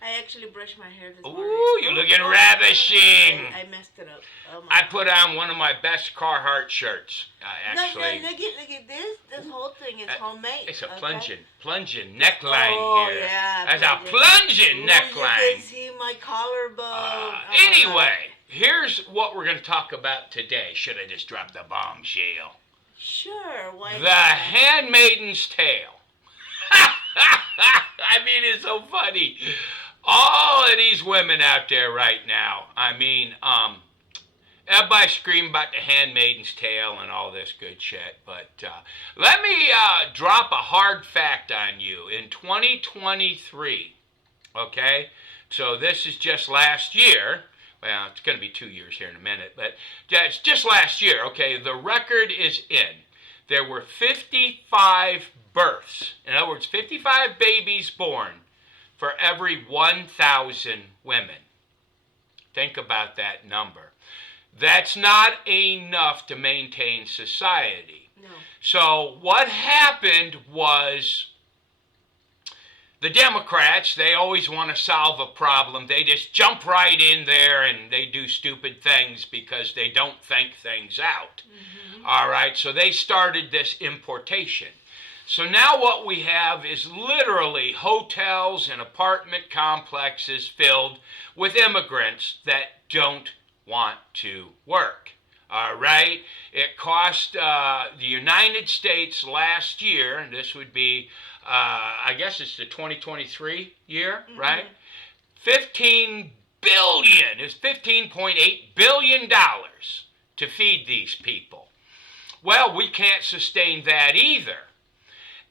I actually brushed my hair this morning. Ooh, you're looking ravishing. I messed it up. Oh my I God. put on one of my best Carhartt shirts. Actually, No, look at this. This whole thing is homemade. it's a Okay? plunging neckline Oh here. yeah, That's a plunging. plunging Ooh, you can neckline. see my collarbone. Oh my Anyway, God. here's what we're going to talk about today. Should I just drop the bombshell? Sure, why The not? Handmaiden's Tale. I mean, it's so funny. All of these women out there right now. I mean, everybody screaming about the Handmaiden's Tale and all this good shit. But let me drop a hard fact on you. In 2023, okay? So this is just last year. Well, it's going to be 2 years here in a minute, but it's just last year, okay? The record is in. There were 55 births. In other words, 55 babies born for every 1,000 women. Think about that number. That's not enough to maintain society. No. So what happened was the Democrats, they always want to solve a problem. They just jump right in there and they do stupid things because they don't think things out. Mm-hmm. All right, so they started this importation. So now what we have is literally hotels and apartment complexes filled with immigrants that don't want to work. All right, it cost the United States last year, and this would be I guess it's the 2023 year, mm-hmm. right? 15 billion is $15.8 billion to feed these people. Well, we can't sustain that either.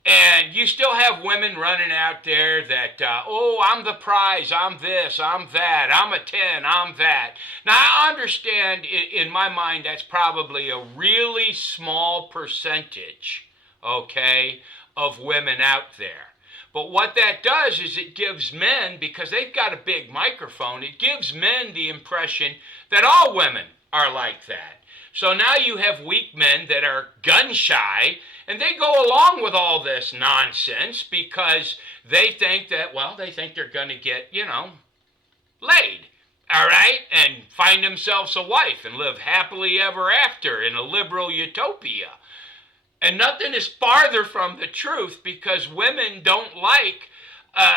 And you still have women running out there that, oh, I'm the prize, I'm this, I'm that, I'm a 10, I'm that. Now, I understand in my mind that's probably a really small percentage, okay, of women out there. But what that does is it gives men, because they've got a big microphone, it gives men the impression that all women are like that. So now you have weak men that are gun shy, and they go along with all this nonsense because they think that, well, they think they're going to get, laid, all right, and find themselves a wife and live happily ever after in a liberal utopia. And nothing is farther from the truth because women don't like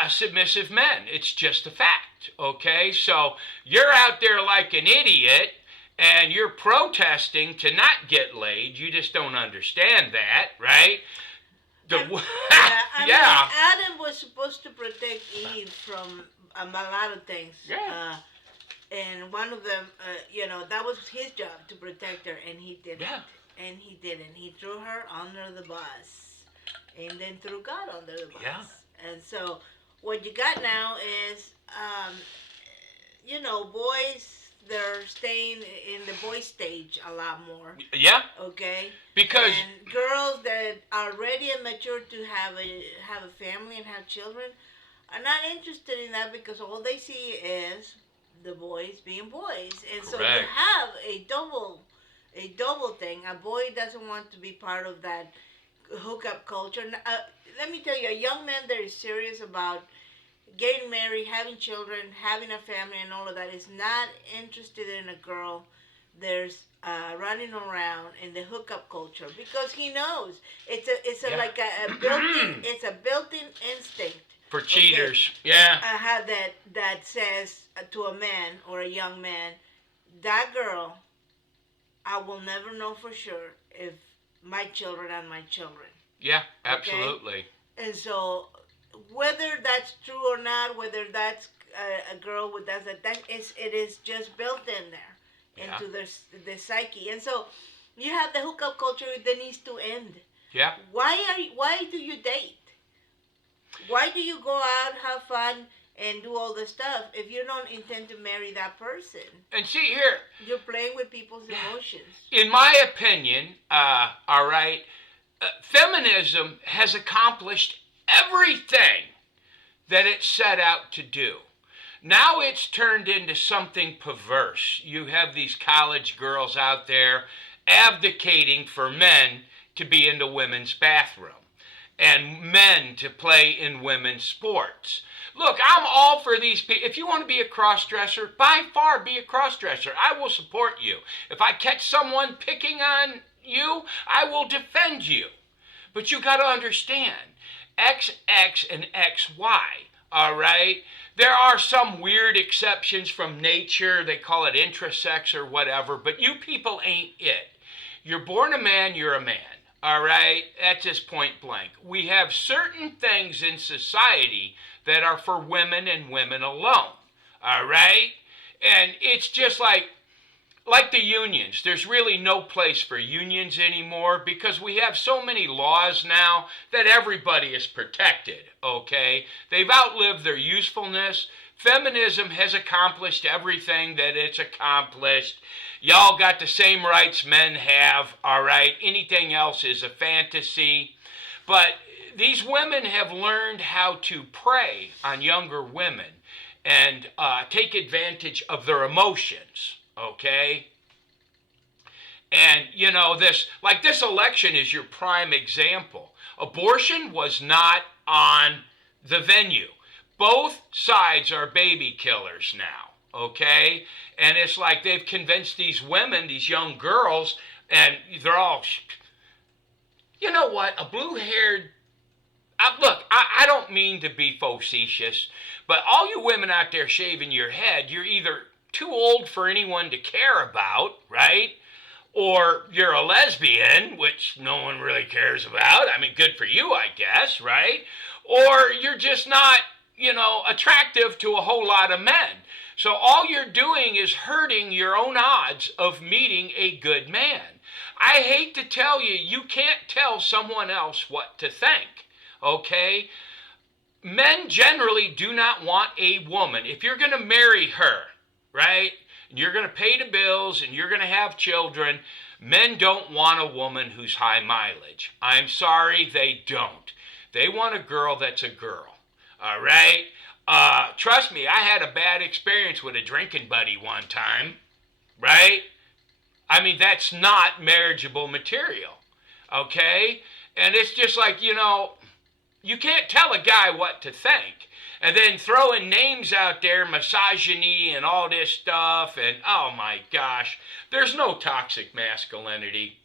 submissive men. It's just a fact, okay? So you're out there like an idiot and you're protesting to not get laid. You just don't understand that, right? I mean, Adam was supposed to protect Eve from a lot of things. Yeah. And one of them, that was his job to protect her, and he didn't. Yeah. And he didn't. He threw her under the bus, and then threw God under the bus. Yeah. And so, what you got now is, boys. They're staying in the boy stage a lot more. Yeah. Okay. Because and girls that are ready and mature to have a family and have children are not interested in that because all they see is the boys being boys, and so you have a double thing. A boy doesn't want to be part of that hookup culture. Let me tell you, a young man that is serious about getting married, having children, having a family, and all of that is not interested in a girl there's running around in the hookup culture because he knows it's like a built-in instinct for cheaters. Okay? Yeah. That says to a man or a young man, that girl, I will never know for sure if my children are my children. Yeah, absolutely. Okay? And so, whether that's true or not, whether that's a girl with that it is just built in there into the psyche. And so, you have the hookup culture that needs to end. Yeah. Why do you date? Why do you go out, have fun, and do all the stuff if you don't intend to marry that person? And see here, you're playing with people's emotions. In my opinion, all right, feminism has accomplished everything that it set out to do. Now it's turned into something perverse. You have these college girls out there abdicating for men to be in the women's bathroom and men to play in women's sports. Look, I'm all for these people. If you want to be a cross-dresser, by far be a cross-dresser. I will support you. If I catch someone picking on you, I will defend you. But you got to understand, XX and XY, all right? There are some weird exceptions from nature. They call it intrasex or whatever, but you people ain't it. You're born a man, you're a man. All right? That's just point blank. We have certain things in society that are for women and women alone. All right? And it's just like the unions. There's really no place for unions anymore because we have so many laws now that everybody is protected, okay? They've outlived their usefulness. Feminism has accomplished everything that it's accomplished. Y'all got the same rights men have, all right? Anything else is a fantasy. But these women have learned how to prey on younger women and take advantage of their emotions, okay? And, this election is your prime example. Abortion was not on the venue. Both sides are baby killers now, okay? And it's like they've convinced these women, these young girls, and they're all, you know what, a blue-haired, look, I don't mean to be facetious, but all you women out there shaving your head, you're either too old for anyone to care about, right? Or you're a lesbian, which no one really cares about. I mean, good for you, I guess, right? Or you're just not, attractive to a whole lot of men. So all you're doing is hurting your own odds of meeting a good man. I hate to tell you, you can't tell someone else what to think, okay? Men generally do not want a woman. If you're going to marry her, right, and you're going to pay the bills and you're going to have children, men don't want a woman who's high mileage. I'm sorry, they don't. They want a girl that's a girl. All right? Trust me, I had a bad experience with a drinking buddy one time, right? I mean, that's not marriageable material, okay? And it's just like, you can't tell a guy what to think. And then throwing names out there, misogyny and all this stuff, and oh my gosh, there's no toxic masculinity.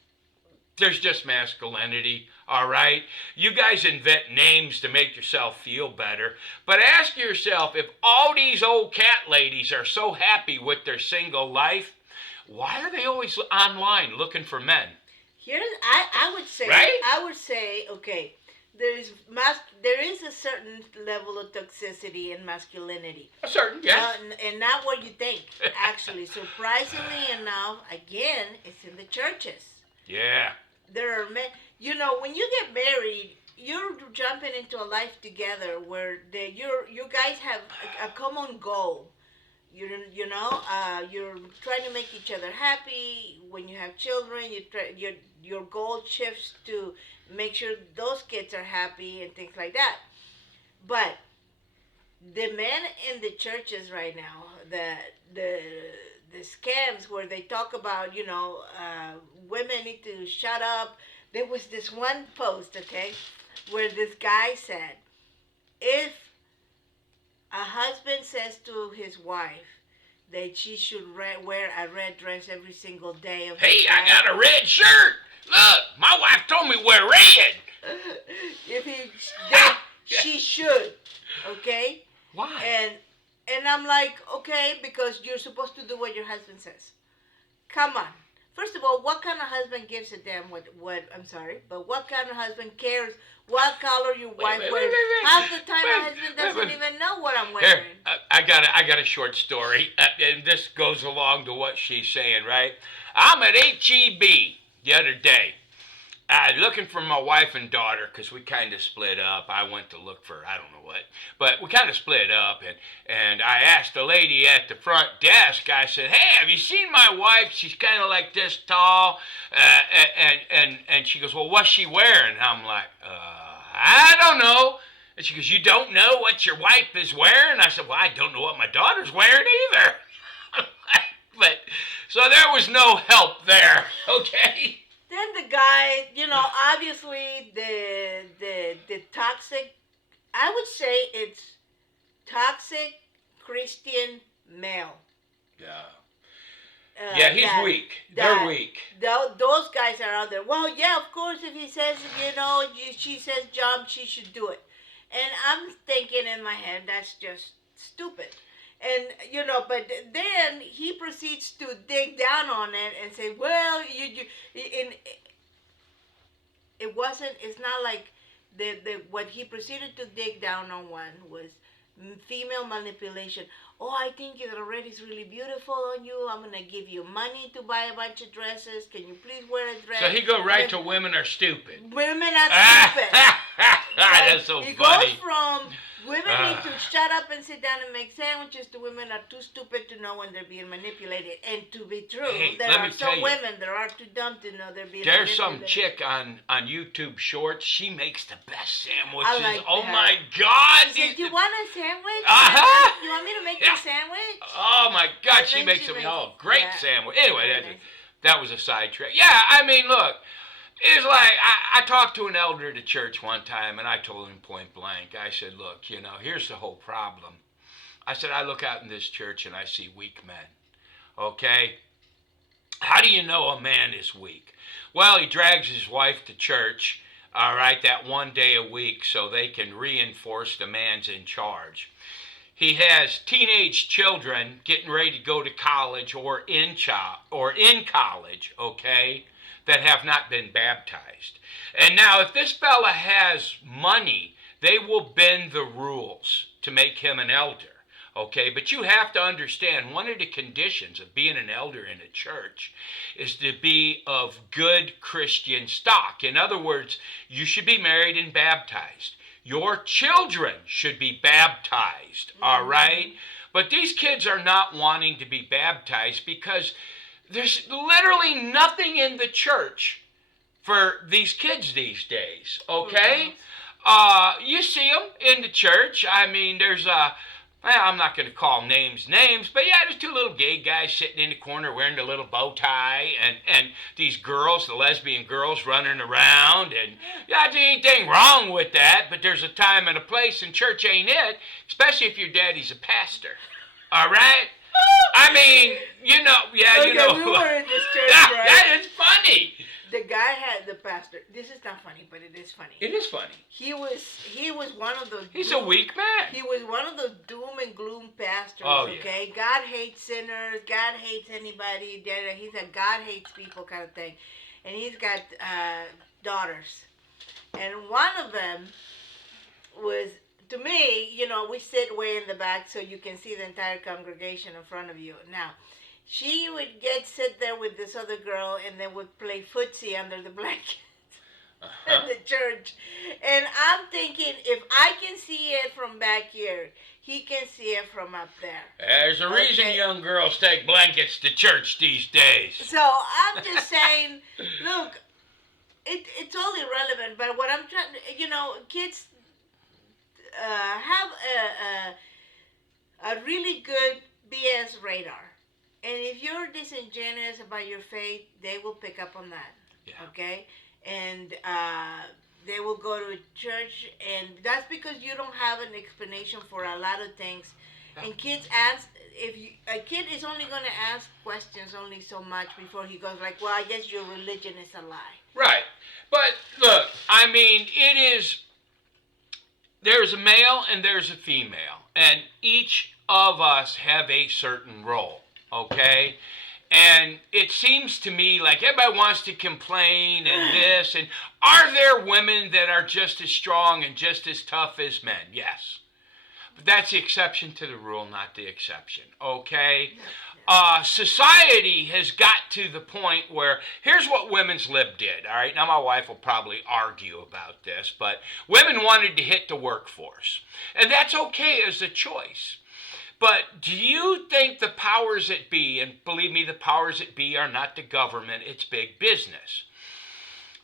There's just masculinity, all right? You guys invent names to make yourself feel better. But ask yourself, if all these old cat ladies are so happy with their single life, why are they always online looking for men? I would say, right? I would say, okay, there is a certain level of toxicity in masculinity. A certain, yes. And not what you think, actually. Surprisingly enough, again, it's in the churches. Yeah. There are men, when you get married, you're jumping into a life together where you guys have a common goal. You're trying to make each other happy. When you have children, your goal shifts to make sure those kids are happy and things like that. But the men in the churches right now, the scams where they talk about, women need to shut up. There was this one post, okay, where this guy said, if a husband says to his wife that she should wear a red dress every single day of hey, I got a red shirt. Look, my wife told me wear red. She should, okay? Why? And I'm like, okay, because you're supposed to do what your husband says. Come on. First of all, what kind of husband gives a damn what what kind of husband cares what color your wife wears? Half the time my husband doesn't even know what I'm wearing. Here, I got a short story, and this goes along to what she's saying, right? I'm at HEB the other day, looking for my wife and daughter, because we kind of split up. I went to look for, I don't know what, but we kind of split up, and I asked the lady at the front desk, I said, hey, have you seen my wife? She's kind of like this tall, and she goes, well, what's she wearing? And I'm like, I don't know. And she goes, you don't know what your wife is wearing? I said, well, I don't know what my daughter's wearing either. But, so there was no help there, okay? Then the guy, obviously the toxic, I would say it's toxic Christian male. Yeah. Yeah, he's weak. They're weak. Those guys are out there. Well, yeah, of course, if he says, she says jump, she should do it. And I'm thinking in my head, that's just stupid. And, but then he proceeds to dig down on it and say, well, it's not like what he proceeded to dig down on one was female manipulation. Oh, I think your red is really beautiful on you. I'm gonna give you money to buy a bunch of dresses. Can you please wear a dress? So he go right to women are stupid. Women are stupid. That's so he funny. He goes from women need to shut up and sit down and make sandwiches to women are too stupid to know when they're being manipulated. And to be true, there are some women that are too dumb to know they're being manipulated. There's some chick on YouTube Shorts. She makes the best sandwiches. I like oh her. My God! She said, "You want a sandwich? You want me to make you a sandwich?" Oh my God! She makes them. Great sandwich. Anyway, that was a sidetrack. Yeah, I mean, look. It's like, I talked to an elder at the church one time, and I told him point blank. I said, look, here's the whole problem. I said, I look out in this church, and I see weak men. Okay? How do you know a man is weak? Well, he drags his wife to church, all right, that one day a week so they can reinforce the man's in charge. He has teenage children getting ready to go to college or in college, okay, that have not been baptized. And now, if this fella has money, they will bend the rules to make him an elder, okay? But you have to understand, one of the conditions of being an elder in a church is to be of good Christian stock. In other words, you should be married and baptized. Your children should be baptized, all right? But these kids are not wanting to be baptized because there's literally nothing in the church for these kids these days, okay? You see them in the church. I mean, there's I'm not going to call names, but yeah, there's two little gay guys sitting in the corner wearing the little bow tie, and these girls, the lesbian girls, running around, and yeah, there ain't anything wrong with that, but there's a time and a place, and church ain't it, especially if your daddy's a pastor, all right? I mean, we were in this church, right? That is funny. The guy had the pastor. This is not funny, but it is funny. It is funny. He was one of those. He's a weak man. He was one of those doom and gloom pastors. Oh, okay, yeah. God hates sinners. God hates anybody. He's a God hates people kind of thing, and he's got daughters, and one of them was. To me, we sit way in the back so you can see the entire congregation in front of you. Now, she would sit there with this other girl and then would play footsie under the blankets in the church. And I'm thinking, if I can see it from back here, he can see it from up there. There's a reason young girls take blankets to church these days. So I'm just saying, look, it's all irrelevant, but what I'm trying to, kids have a really good BS radar. And if you're disingenuous about your faith, they will pick up on that. Yeah. Okay? And they will go to church, and that's because you don't have an explanation for a lot of things. And kids ask, a kid is only going to ask questions only so much before he goes like, well, I guess your religion is a lie. Right. But look, I mean, there's a male and there's a female, and each of us have a certain role, okay? And it seems to me like everybody wants to complain and this, and are there women that are just as strong and just as tough as men? Yes. But that's the exception to the rule, not the exception, okay? Society has got to the point where, here's what women's lib did, all right? Now, my wife will probably argue about this, but women wanted to hit the workforce. And that's okay as a choice. But do you think the powers that be, and believe me, the powers that be are not the government, it's big business.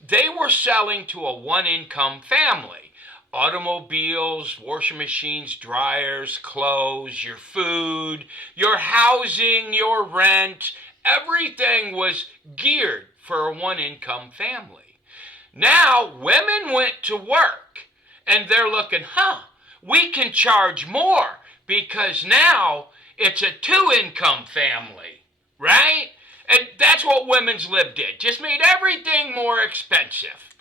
They were selling to a one-income family. Automobiles, washing machines, dryers, clothes, your food, your housing, your rent, everything was geared for a one-income family. Now, women went to work, and they're looking, we can charge more because now it's a two-income family, right? And that's what women's lib did. Just made everything more expensive.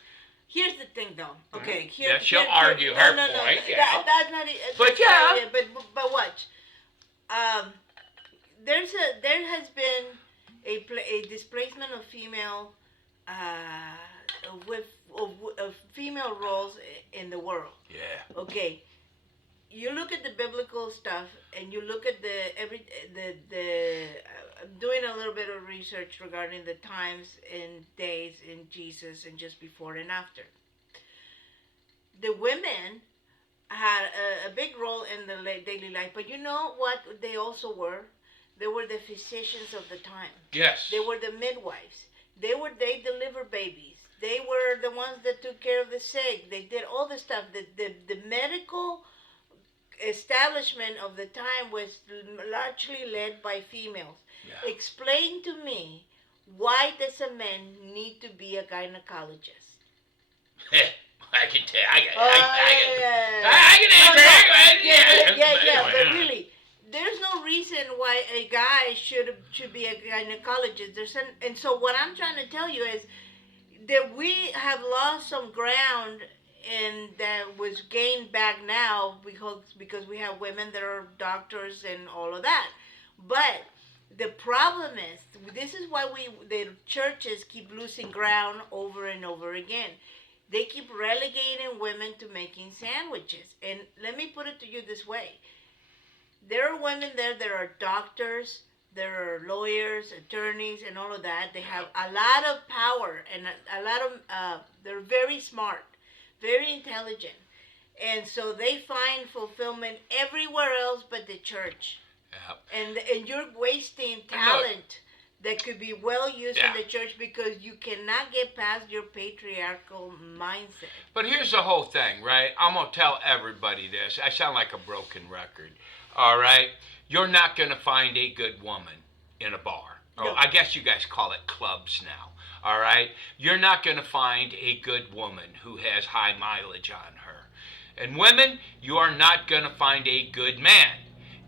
Here's the thing, though. Okay, she'll argue her point. Yeah. That's not it. But yeah. But watch. There has been a displacement of female of female roles in the world. Yeah. Okay. You look at the biblical stuff, and you look at I'm doing a little bit of research regarding the times and days in Jesus and just before and after. The women had a big role in the daily life, but you know what they also were? They were the physicians of the time. Yes. They were the midwives. They delivered babies. They were the ones that took care of the sick. They did all the stuff. The medical establishment of the time was largely led by females. Yeah. Explain to me, why does a man need to be a gynecologist? I can tell. I can answer. Yeah. But really, there's no reason why a guy should be a gynecologist. And so what I'm trying to tell you is that we have lost some ground, and that was gained back now because we have women that are doctors and all of that. But the problem is, this is why the churches keep losing ground over and over again. They keep relegating women to making sandwiches. And let me put it to you this way. There are women there that are doctors, there are lawyers, attorneys, and all of that. They have a lot of power, and a lot of, they're very smart, very intelligent. And so they find fulfillment everywhere else but the church. Yeah. And you're wasting talent that could be well used in the church because you cannot get past your patriarchal mindset. But here's the whole thing, right? I'm going to tell everybody this. I sound like a broken record. All right? You're not going to find a good woman in a bar. No. Oh, I guess you guys call it clubs now. All right? You're not going to find a good woman who has high mileage on her. And women, you are not going to find a good man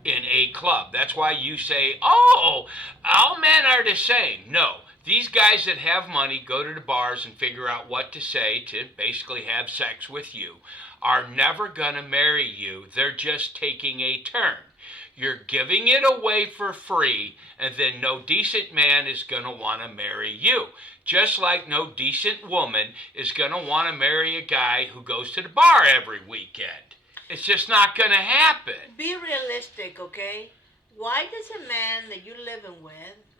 in a club. That's why you say, oh, all men are the same. No. These guys that have money go to the bars and figure out what to say to basically have sex with you are never going to marry you. They're just taking a turn. You're giving it away for free, and then no decent man is going to want to marry you. Just like no decent woman is going to want to marry a guy who goes to the bar every weekend. It's just not going to happen. Be realistic, okay? Why does a man that you're living with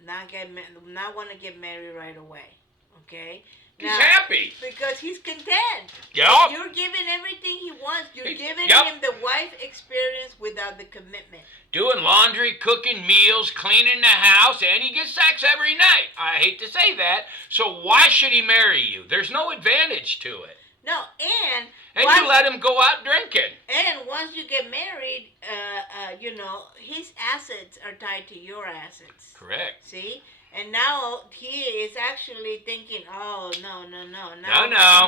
not want to get married right away? Okay? He's happy. Because he's content. Yep. You're giving everything he wants. You're giving him the wife experience without the commitment. Doing laundry, cooking meals, cleaning the house, and he gets sex every night. I hate to say that. So why should he marry you? There's no advantage to it. No, and you let him go out drinking. And once you get married, his assets are tied to your assets. Correct. See? And now he is actually thinking, oh, no. No.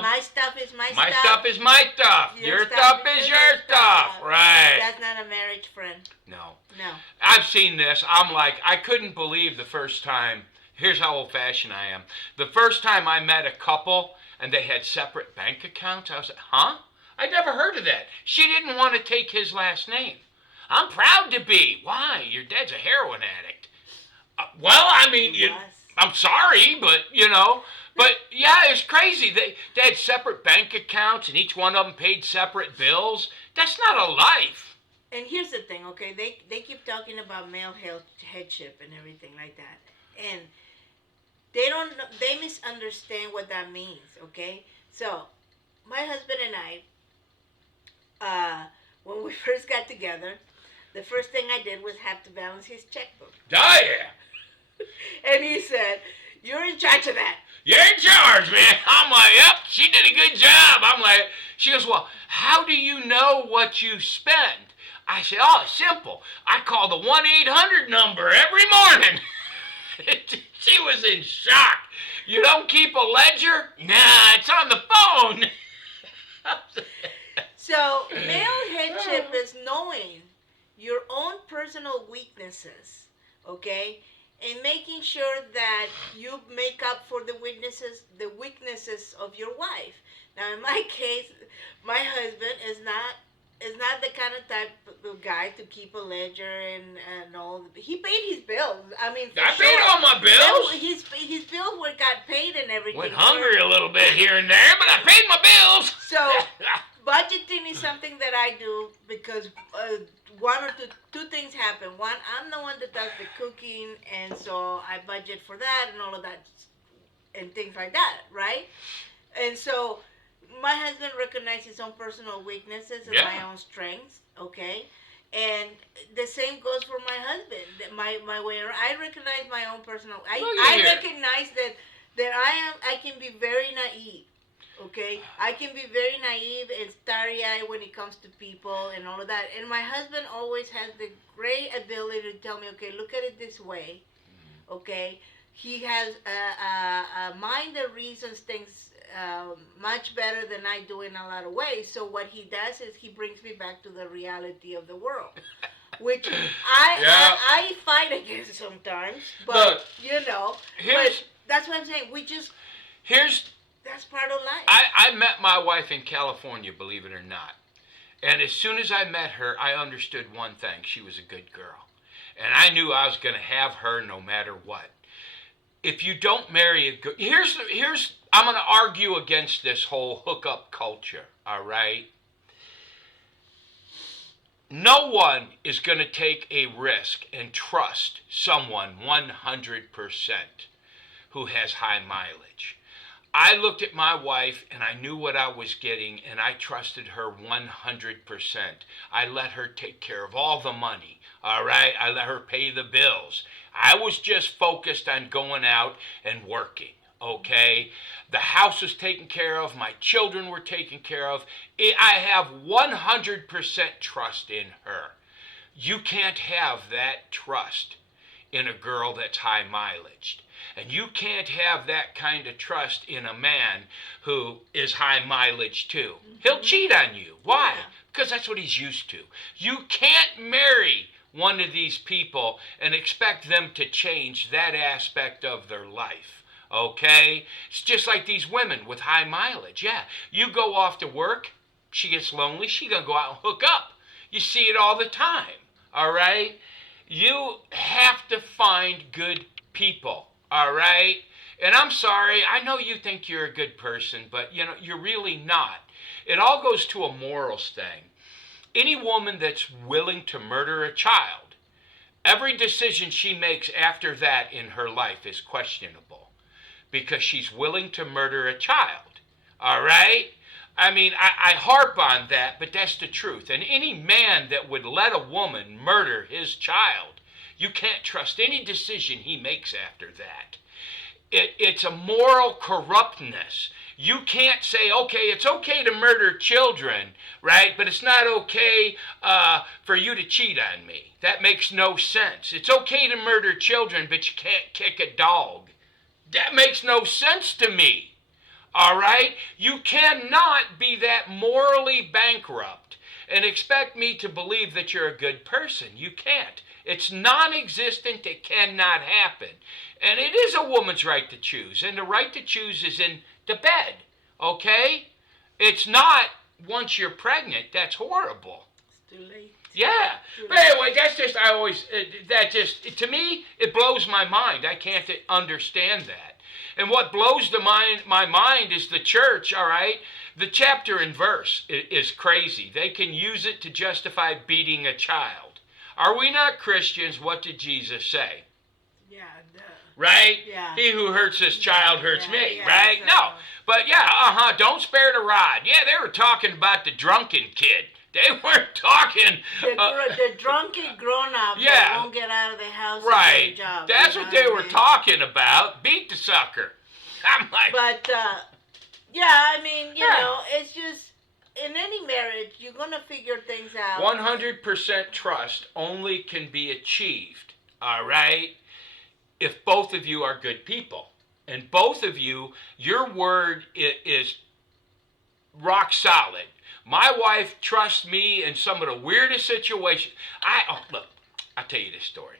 My stuff is my stuff. My stuff is my stuff. Your stuff is your stuff. Right. That's not a marriage, friend. No. I've seen this. I'm like, I couldn't believe the first time. Here's how old-fashioned I am. The first time I met a couple and they had separate bank accounts, I was like, huh? I'd never heard of that. She didn't want to take his last name. I'm proud to be. Why? Your dad's a heroin addict. I'm sorry, but, But, yeah, it's crazy. They had separate bank accounts, and each one of them paid separate bills. That's not a life. And here's the thing, okay? They keep talking about male headship and everything like that. And they misunderstand what that means, okay? So, my husband and I, when we first got together, the first thing I did was have to balance his checkbook. Oh, yeah. And he said, you're in charge of that. You're in charge, man. I'm like, yep, she did a good job. I'm like, she goes, well, how do you know what you spend? I said, oh, it's simple. I call the 1-800 number every morning. She was in shock. You don't keep a ledger? Nah, it's on the phone. So, male headship is knowing your own personal weaknesses, okay, and making sure that you make up for the weaknesses of your wife. Now, in my case, my husband is not the kind of type of guy to keep a ledger and all. He paid his bills. I mean, for I sure. paid all my bills. His bills were got paid and everything. Went hungry a little bit here and there, but I paid my bills. So budgeting is something that I do because one or two things happen. One, I'm the one that does the cooking, and so I budget for that and all of that and things like that, right? And so my husband recognizes his own personal weaknesses and my own strengths, okay? And the same goes for my husband. My way around. I recognize my own personal. I recognize that I can be very naive. Okay, I can be very naive and starry-eyed when it comes to people and all of that. And my husband always has the great ability to tell me, okay, look at it this way. Okay, he has a mind that reasons things much better than I do in a lot of ways. So what he does is he brings me back to the reality of the world, which I fight against sometimes. But look, but that's what I'm saying. That's part of life. I met my wife in California, believe it or not. And as soon as I met her, I understood one thing. She was a good girl. And I knew I was going to have her no matter what. If you don't marry a good... I'm going to argue against this whole hookup culture, all right? No one is going to take a risk and trust someone 100% who has high mileage. I looked at my wife and I knew what I was getting and I trusted her 100%. I let her take care of all the money, all right? I let her pay the bills. I was just focused on going out and working, okay? The house was taken care of. My children were taken care of. I have 100% trust in her. You can't have that trust in a girl that's high mileaged. And you can't have that kind of trust in a man who is high mileage too. Mm-hmm. He'll cheat on you. Why? Because that's what he's used to. You can't marry one of these people and expect them to change that aspect of their life. Okay? It's just like these women with high mileage. Yeah, you go off to work, she gets lonely, she's going to go out and hook up. You see it all the time. All right? You have to find good people. All right? And I'm sorry, I know you think you're a good person, but you're really not. It all goes to a morals thing. Any woman that's willing to murder a child, every decision she makes after that in her life is questionable because she's willing to murder a child. All right? I mean, I harp on that, but that's the truth. And any man that would let a woman murder his child, you can't trust any decision he makes after that. It's a moral corruptness. You can't say, okay, it's okay to murder children, right? But it's not okay for you to cheat on me. That makes no sense. It's okay to murder children, but you can't kick a dog. That makes no sense to me. All right? You cannot be that morally bankrupt and expect me to believe that you're a good person. You can't. It's non-existent. It cannot happen. And it is a woman's right to choose. And the right to choose is in the bed. Okay? It's not once you're pregnant. That's horrible. It's too late. Yeah. But anyway, that's just, to me, it blows my mind. I can't understand that. And what blows my mind is the church, all right? The chapter and verse is crazy. They can use it to justify beating a child. Are we not Christians? What did Jesus say? Yeah, duh. Right? Yeah. He who hurts his child hurts me, right? No. But yeah, don't spare the rod. Yeah, they were talking about the drunken kid. They weren't talking... the drunken grown-up that won't get out of the house and get a job. That's what they were talking about. Beat the sucker. I'm like... But, I mean, you know, it's just... In any marriage, you're going to figure things out. 100% trust only can be achieved, all right, if both of you are good people. And both of you, your word is rock solid. My wife trusts me in some of the weirdest situations. Look, I'll tell you this story.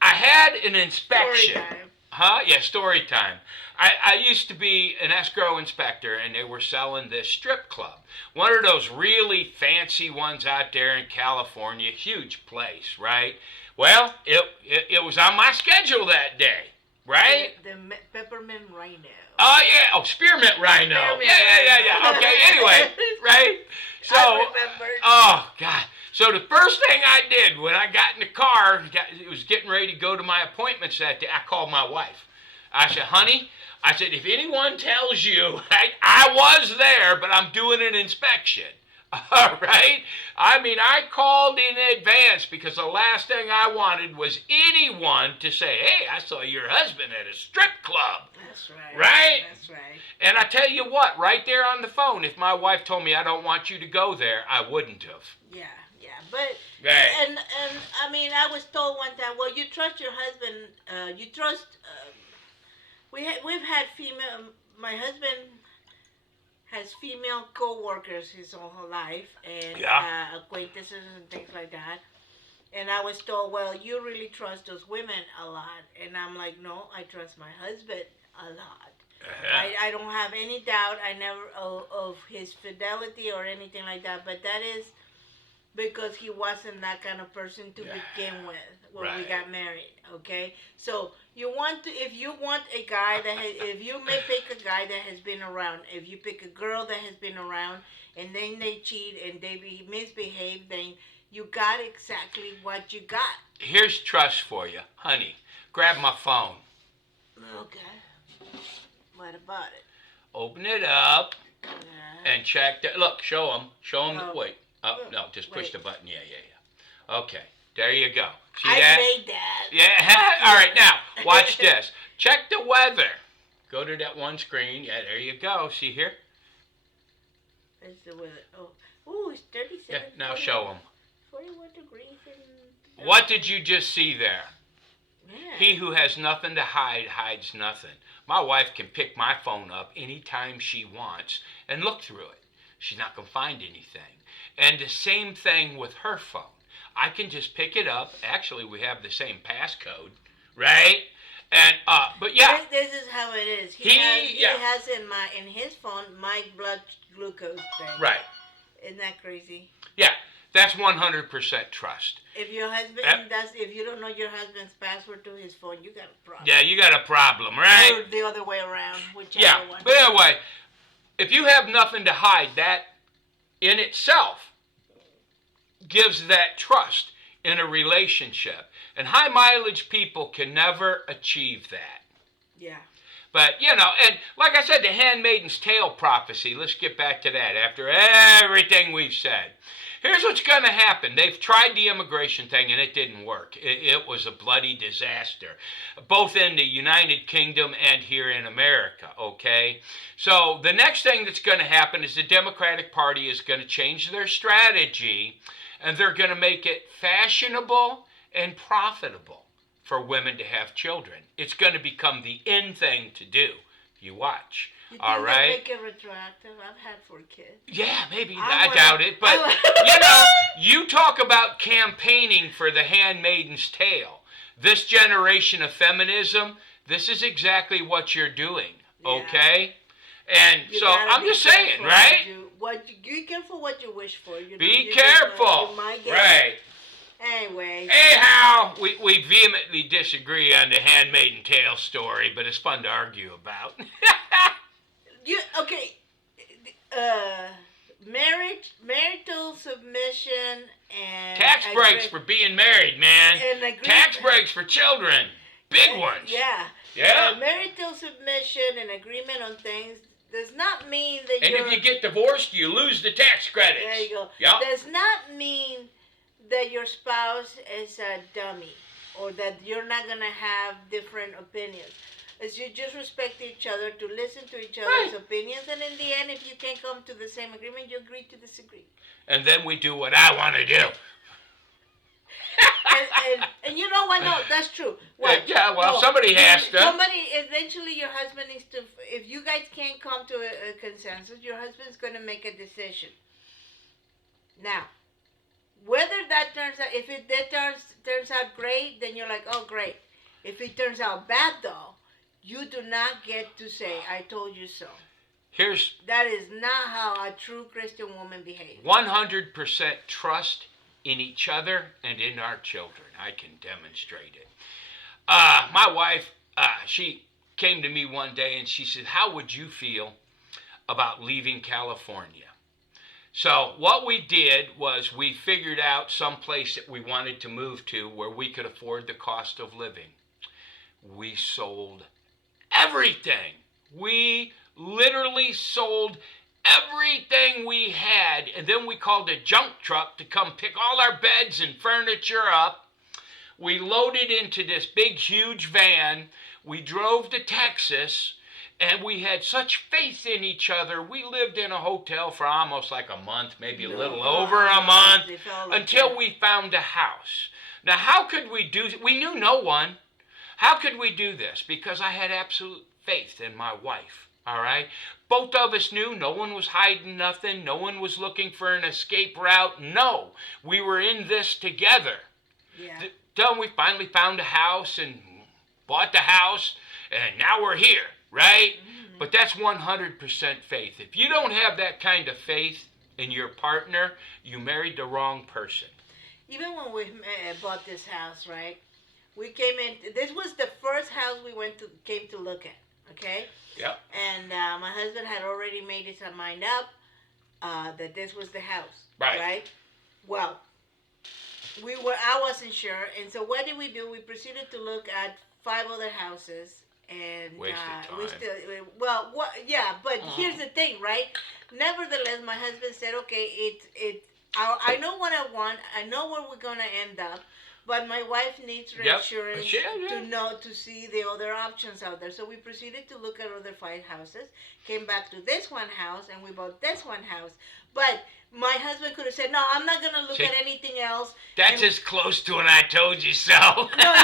I had an inspection. Story time. Huh? Yeah, story time. I used to be an escrow inspector, and they were selling this strip club. One of those really fancy ones out there in California. Huge place, right? Well, it was on my schedule that day, right? The peppermint rhino. Oh, yeah. Oh, spearmint rhino. Yeah. Okay, anyway, right? So, I remember. Oh, God. So the first thing I did when I got in the car, it was getting ready to go to my appointments that day, I called my wife. I said, honey, if anyone tells you, I was there, but I'm doing an inspection. All right? I called in advance because the last thing I wanted was anyone to say, hey, I saw your husband at a strip club. That's right. Right? That's right. And I tell you what, right there on the phone, if my wife told me I don't want you to go there, I wouldn't have. Yeah. But right. and I was told one time, well, you trust your husband. You trust. We've had female. My husband has female co-workers his whole life and acquaintances and things like that. And I was told, well, you really trust those women a lot. And I'm like, no, I trust my husband a lot. Uh-huh. I don't have any doubt. I never of his fidelity or anything like that. But that is because he wasn't that kind of person to begin with when we got married. Okay, so if you want a guy if you may pick a guy that has been around, if you pick a girl that has been around and then they cheat and they misbehave, then you got exactly what you got. Here's trust for you, honey. Grab my phone. Okay. What about it? Open it up and check that. Look, show them the wait. No, just push the button. Yeah. Okay, there you go. See I that? made that. Yeah. All right, now watch this. Check the weather. Go to that one screen. Yeah, there you go. See here? That's the weather. Oh, it's 37. Yeah. Now show them. 41 degrees. What did you just see there? Yeah. He who has nothing to hide hides nothing. My wife can pick my phone up anytime she wants and look through it. She's not going to find anything. And the same thing with her phone. I can just pick it up. Actually, we have the same passcode, right? And but yeah, this is how it is. He has in his phone my blood glucose thing. Right. Isn't that crazy? Yeah, that's 100% trust. If your husband if you don't know your husband's password to his phone, you got a problem. Yeah, you got a problem, right? Or the other way around, whichever one. But anyway, if you have nothing to hide, that in itself gives that trust in a relationship. And high mileage people can never achieve that. Yeah. But, and like I said, the handmaidens tale prophecy, let's get back to that after everything we've said. Here's what's going to happen. They've tried the immigration thing and it didn't work. It was a bloody disaster, both in the United Kingdom and here in America, okay? So the next thing that's going to happen is the Democratic Party is going to change their strategy and they're going to make it fashionable and profitable for women to have children. It's going to become the in thing to do. You watch. You think all right? make it retroactive? I've had 4 kids. Yeah, maybe. I doubt it. But, you talk about campaigning for the Handmaid's Tale. This generation of feminism, this is exactly what you're doing, okay? And so I'm just saying, right? Be careful what you wish for. Be careful. Right. Anyway. Anyhow, we vehemently disagree on the Handmaid's Tale story, but it's fun to argue about. Marital submission and tax breaks for being married, man. Tax breaks for children. Big ones. Yeah. Marital submission and agreement on things does not mean that and if you get divorced, you lose the tax credits. There you go. Yep. Does not mean that your spouse is a dummy or that you're not going to have different opinions. As you just respect each other, to listen to each other's opinions, and in the end, if you can't come to the same agreement, you agree to disagree. And then we do what I want to do. and you know what? No, that's true. Somebody has to. Eventually your husband needs to, if you guys can't come to a consensus, your husband's going to make a decision. Now, whether that turns out, if it that turns out great, then you're like, oh, great. If it turns out bad, though, you do not get to say, I told you so. That is not how a true Christian woman behaves. 100% trust in each other and in our children. I can demonstrate it. My wife, she came to me one day and she said, how would you feel about leaving California? So what we did was we figured out some place that we wanted to move to where we could afford the cost of living. We sold everything. We literally sold everything we had, and then we called a junk truck to come pick all our beds and furniture up. We loaded into this big, huge van. We drove to Texas, and we had such faith in each other. We lived in a hotel for almost like a month, maybe a little over a month, until we found a house. Now, how could we do this? We knew no one. How could we do this? Because I had absolute faith in my wife, all right? Both of us knew no one was hiding nothing. No one was looking for an escape route. No, we were in this together. Yeah. Then we finally found a house and bought the house, and now we're here, right? Mm-hmm. But that's 100% faith. If you don't have that kind of faith in your partner, you married the wrong person. Even when we bought this house, right? We came in. This was the first house we came to look at. Okay. Yep. And my husband had already made his mind up that this was the house. Right. Right. Well, I wasn't sure, and so what did we do? We proceeded to look at 5 other houses, and wasted time. we still but here's the thing, right? Nevertheless, my husband said, okay, I know what I want. I know where we're gonna end up. But my wife needs reassurance to see the other options out there. So we proceeded to look at other 5 houses, came back to this one house, and we bought this one house. But my husband could have said, no, I'm not going to look at anything else. That's as close to an I told you so. No.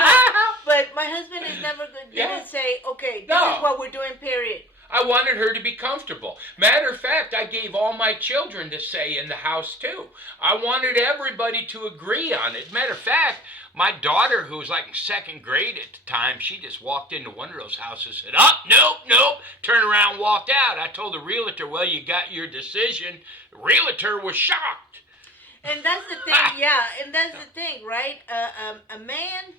But my husband is never going to say, okay, this is what we're doing, period. I wanted her to be comfortable. Matter of fact, I gave all my children to say in the house too. I wanted everybody to agree on it. Matter of fact, my daughter, who was like in 2nd grade at the time, she just walked into one of those houses and said, nope, turned around, walked out. I told the realtor, well, you got your decision. The realtor was shocked. And that's the thing, and that's the thing, right? A man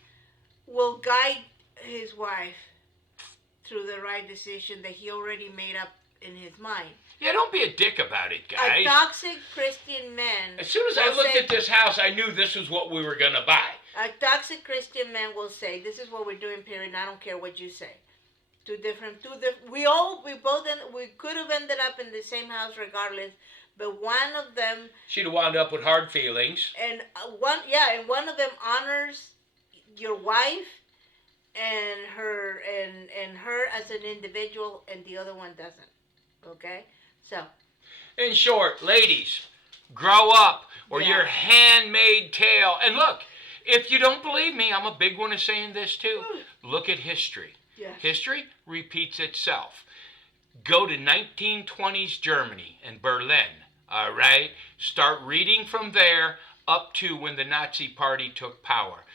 will guide his wife through the right decision that he already made up in his mind. Yeah, don't be a dick about it, guys. A toxic Christian man. As soon as I looked at this house, I knew this was what we were going to buy. A toxic Christian man will say, this is what we're doing, period, and I don't care what you say. We could have ended up in the same house regardless, but one of them... She'd have wound up with hard feelings. And one of them honors your wife and her as an individual, and the other one doesn't. Okay? So. In short, ladies, grow up, or your handmaid tale. And look, if you don't believe me, I'm a big one of saying this too. Look at history. Yes. History repeats itself. Go to 1920s Germany and Berlin. All right? Start reading from there up to when the Nazi Party took power.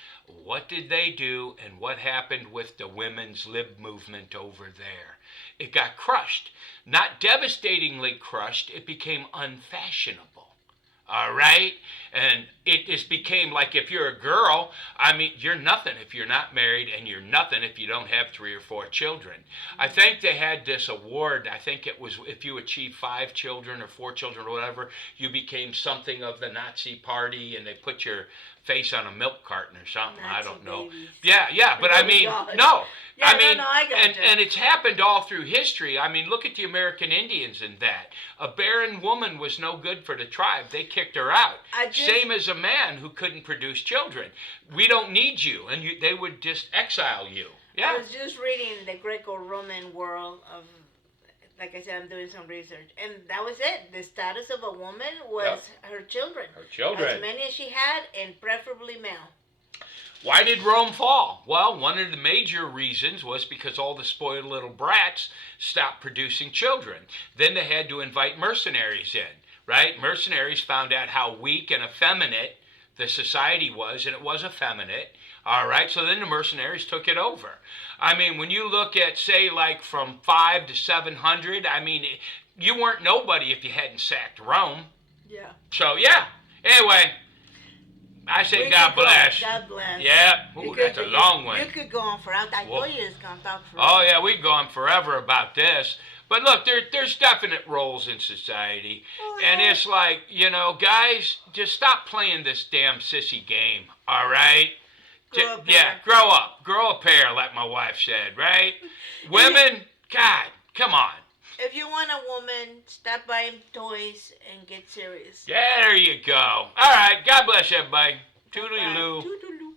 What did they do, and what happened with the women's lib movement over there? It got crushed. Not devastatingly crushed, it became unfashionable. All right? And it just became like, if you're a girl, I mean, you're nothing if you're not married, and you're nothing if you don't have 3 or 4 children. I think they had this award. I think it was if you achieved 5 children or 4 children or whatever, you became something of the Nazi Party, and they put your face on a milk carton or something. Nazi I don't know. Babies. Yeah, but I mean, God. no. Yeah, I gotcha. and it's happened all through history. I mean, look at the American Indians and that. A barren woman was no good for the tribe. They kicked her out. Same as a man who couldn't produce children. We don't need you, and they would just exile you. Yeah. I was just reading the Greco-Roman world of, like I said, I'm doing some research, and that was it. The status of a woman was her children. Her children. As many as she had, and preferably male. Why did Rome fall? Well, one of the major reasons was because all the spoiled little brats stopped producing children. Then they had to invite mercenaries in, right? Mercenaries found out how weak and effeminate the society was, and it was effeminate. All right, so then the mercenaries took it over. I mean, when you look at, say, like from 5 to 700, I mean, you weren't nobody if you hadn't sacked Rome. Yeah. So, yeah. Anyway, I say God bless. God bless. Yeah. Ooh, that's a long one. You could go on forever. I told you it's going to talk forever. Oh, yeah, we could go on forever about this. But look, there's definite roles in society. Oh, yeah. And it's like, guys, just stop playing this damn sissy game, all right? Grow up. Grow a pair, like my wife said, right? Women, God, come on. If you want a woman, stop buying toys and get serious. Yeah, there you go. All right, God bless everybody. Toodaloo. Toodaloo.